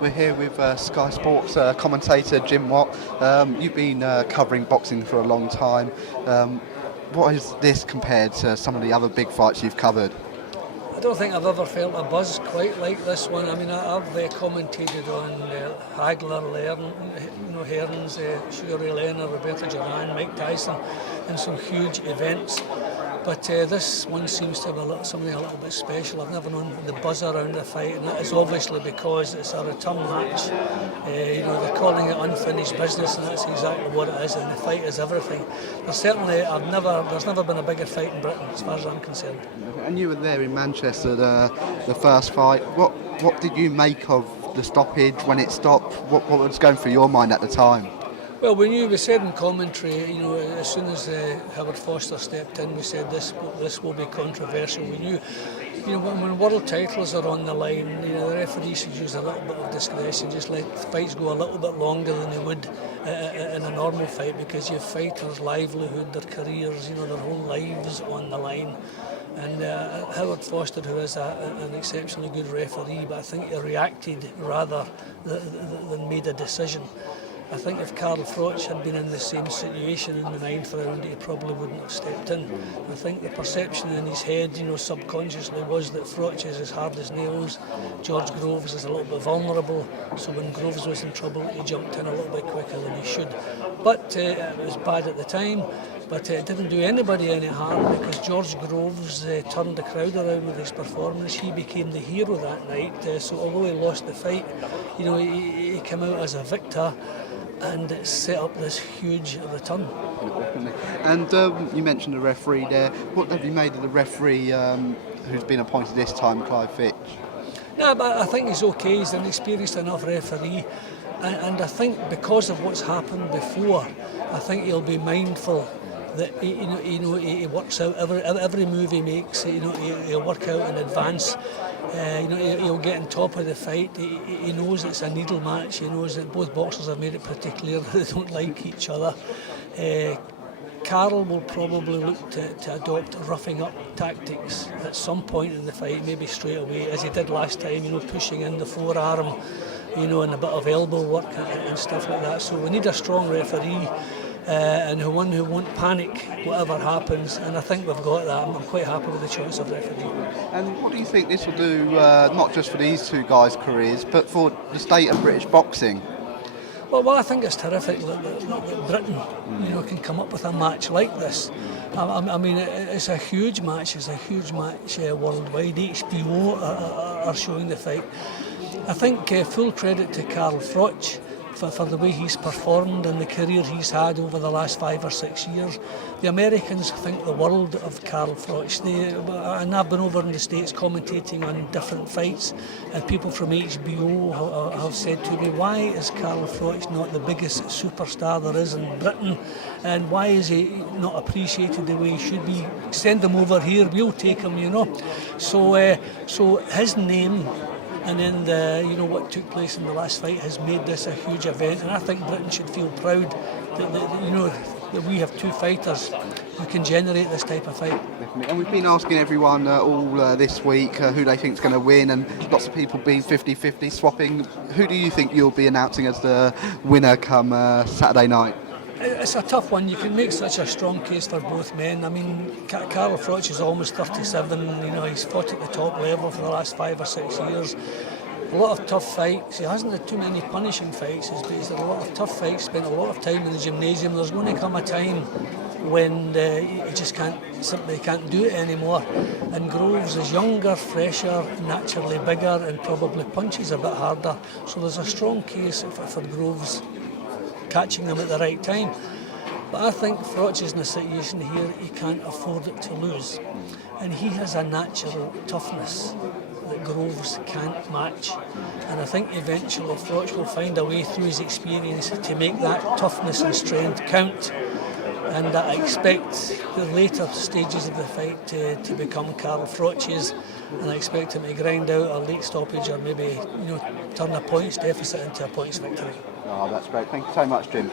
We're here with Sky Sports commentator Jim Watt. You've been covering boxing for a long time. What is this compared to some of the other big fights you've covered? I don't think I've ever felt a buzz quite like this one. I mean, I've commentated on Hagler, Hearns, Shuri Lerner, Roberto Duran, Mike Tyson, and some huge events. But this one seems to have something a little bit special. I've never known the buzz around the fight, and that is obviously because it's a return match. They're calling it unfinished business, and that's exactly what it is. And the fight is everything. There's never been a bigger fight in Britain, as far as I'm concerned. And you were there in Manchester, the first fight. What did you make of the stoppage when it stopped? What was going through your mind at the time? Well, we said in commentary, as soon as Howard Foster stepped in, we said this will be controversial. We knew, when world titles are on the line, the referee should use a little bit of discretion, just let fights go a little bit longer than they would in a normal fight, because you have fighters' livelihood, their careers, their whole lives on the line. And Howard Foster, who is an exceptionally good referee, but I think he reacted rather than made a decision. I think if Carl Froch had been in the same situation in the ninth round, he probably wouldn't have stepped in. I think the perception in his head, subconsciously, was that Froch is as hard as nails, George Groves is a little bit vulnerable, so when Groves was in trouble, he jumped in a little bit quicker than he should. But it was bad at the time, but it didn't do anybody any harm, because George Groves turned the crowd around with his performance. He became the hero that night, so although he lost the fight, he came out as a victor, and it set up this huge return. And you mentioned the referee there. What have you made of the referee who's been appointed this time, Clive Fitch? No, but I think he's okay. He's an experienced enough referee, and I think because of what's happened before, I think he'll be mindful that he works out every move he makes. He'll work out in advance. He'll get on top of the fight. He knows it's a needle match. He knows that both boxers have made it pretty clear that they don't like each other. Carl will probably look to adopt roughing up tactics at some point in the fight, maybe straight away, as he did last time, pushing in the forearm, and a bit of elbow work and stuff like that. So we need a strong referee. And one who won't panic whatever happens, and I think we've got that. I'm quite happy with the choice of referee. And what do you think this will do, not just for these two guys' careers, but for the state of British boxing? Well, I think it's terrific that Britain, can come up with a match like this. I mean, it's a huge match. It's a huge match worldwide. HBO are showing the fight. I think full credit to Carl Froch for the way he's performed and the career he's had over the last 5 or 6 years. The Americans think the world of Carl Froch. And I've been over in the States commentating on different fights, and people from HBO have said to me, why is Carl Froch not the biggest superstar there is in Britain, and why is he not appreciated the way he should be? Send him over here, we'll take him, So his name, and then what took place in the last fight has made this a huge event, and I think Britain should feel proud that we have two fighters who can generate this type of fight. And we've been asking everyone all this week who they think is going to win, and lots of people being 50-50 swapping. Who do you think you'll be announcing as the winner come Saturday night? It's a tough one. You can make such a strong case for both men. I mean, Carl Froch is almost 37. He's fought at the top level for the last 5 or 6 years. A lot of tough fights. He hasn't had too many punishing fights, but he's had a lot of tough fights, spent a lot of time in the gymnasium. There's going to come a time when he just simply can't do it anymore. And Groves is younger, fresher, naturally bigger, and probably punches a bit harder. So there's a strong case for Groves catching them at the right time. But I think Froch is in a situation here he can't afford it to lose. And he has a natural toughness that Groves can't match. And I think eventually Froch will find a way through his experience to make that toughness and strength count. And I expect the later stages of the fight to become Carl Froch's, and I expect him to grind out a late stoppage or maybe turn a points deficit into a points victory. Oh, that's great. Thank you so much, Jim.